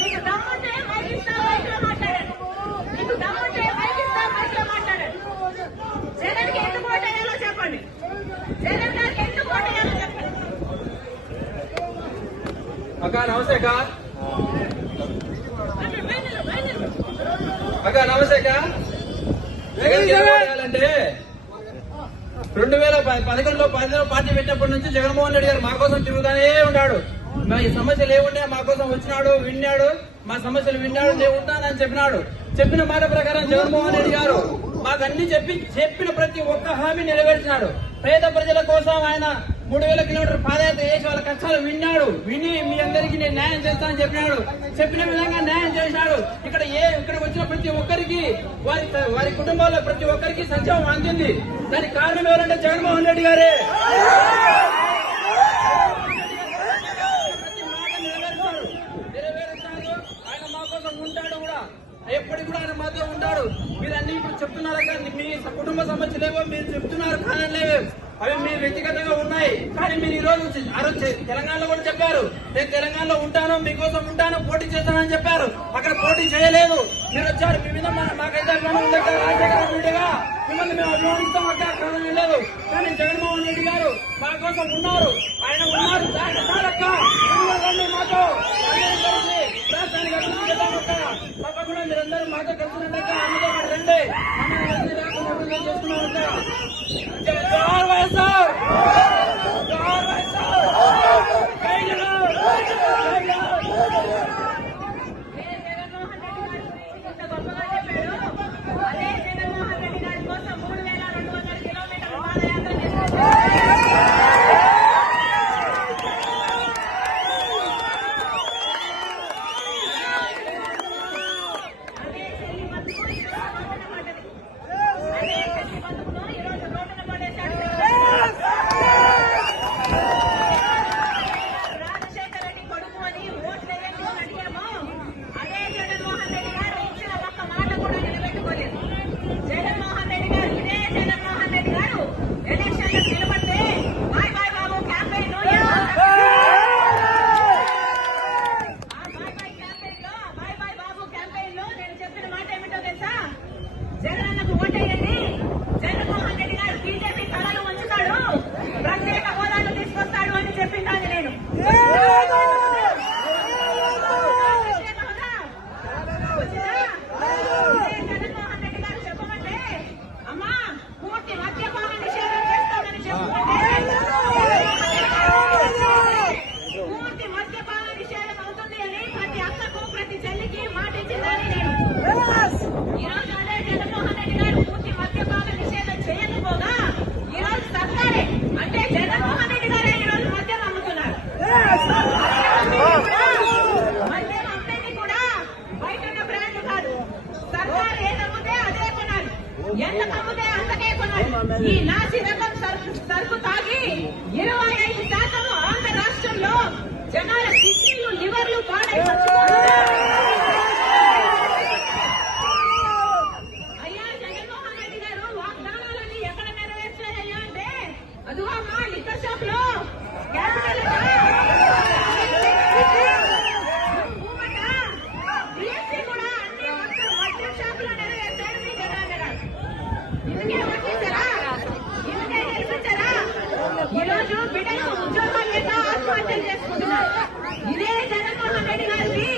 మీకు దమ్ముంటే మైక్ ఇస్తా మైక్లో మాట్లాడండి. మీకు దమ్ముంటే మైక్ ఇస్తా మైక్లో మాట్లాడండి. జగన్ కి ఎందుకు ఓటేయాలో చెప్పండి. జగన్ గారికి ఎందుకు ఓటేయాలో చెప్పండి. అక్క నమస్తే అక్క. అక్క నమస్తే అక్క. జగన్ ఓటేయాలంటే 2011లో పార్టీ పెట్టినప్పటి నుంచి జగన్మోహన్ రెడ్డి గారు మా కోసం తిరుగుతానే ఉన్నాడు. మా సమస్యలు ఏముండే మా కోసం వచ్చినాడు, విన్నాడు, మా సమస్యలు విన్నాడు, నేను ఉంటానని చెప్పినాడు. చెప్పిన మాట ప్రకారం జగన్మోహన్ రెడ్డి గారు మాకు అన్ని చెప్పిన ప్రతి ఒక్క హామీ నెరవేర్చినాడు. పేద ప్రజల కోసం ఆయన 3000 కిలోమీటర్ పాదయాత్ర చేసి వాళ్ళ కష్టాలు విని మీ అందరికీ నేను న్యాయం చేస్తానని చెప్పినాడు. చెప్పిన విధంగా న్యాయం చేసినాడు. ఇక్కడ వచ్చిన ప్రతి ఒక్కరికి వారి కుటుంబాల్లో ప్రతి ఒక్కరికి సంక్షేమం అందింది. దానికి కారణం ఎవరంటే జగన్మోహన్ రెడ్డి గారే. ఆయన మా కోసం ఉంటాడు కూడా, ఎప్పటికి కూడా ఆయన మాతో ఉంటాడు. మీరు అన్ని ఇప్పుడు చెప్తున్నారు మీ కుటుంబ సమస్యలేవో మీరు చెప్తున్నారు, కారణలేవో అవి మీరు వ్యక్తిగతంగా ఉన్నాయి. కానీ మీరు ఈ రోజు తెలంగాణలో కూడా చెప్పారు, నేను తెలంగాణలో ఉంటాను, మీకోసం ఉంటాను, పోటీ చేస్తానని చెప్పారు. అక్కడ పోటీ చేయలేదు, మీరు వచ్చారు. మీ మీద మాకైతే అభిమానం దగ్గర రాజశేఖర రెడ్డిగా మిమ్మల్ని మేము అభిమానిస్తాం, అక్కడ కారణం లేదు. కానీ జగన్మోహన్ రెడ్డి గారు మా కోసం ఉన్నారు, ఆయన ఉన్నారు. మాతో రాష్ట్రానికి అభివృద్ధి చేద్దామక్క, తప్పకుండా మీరందరూ మాతో కలిసినట్లయితే అందులో రండి, అభివృద్ధి చేసుకున్నామక్క. జోహార్ వైఎస్ఆర్, జోహార్ వైఎస్ఆర్. ఎంత కమ్ముతే అంతకే కొనాలి. ఈ నాసి రకం సరుకు తాగి 25% ఆంధ్ర రాష్ట్రంలో జనాల కిడ్నీలు, లివర్లు పాడై అయ్యా జగన్మోహన్ రెడ్డి గారు వాగ్దానాలన్నీ ఎక్కడ నెరవేర్చారయ్యా అంటే అదిగో అమ్మా లిక్కర్ షాప్ లో ఈ రోజు బిడ్డలకు ఉద్యోగాలు లేక ఆత్మహత్యలు చేసుకుంటున్నారు. ఇదే జగన్మోహన్ రెడ్డి గారికి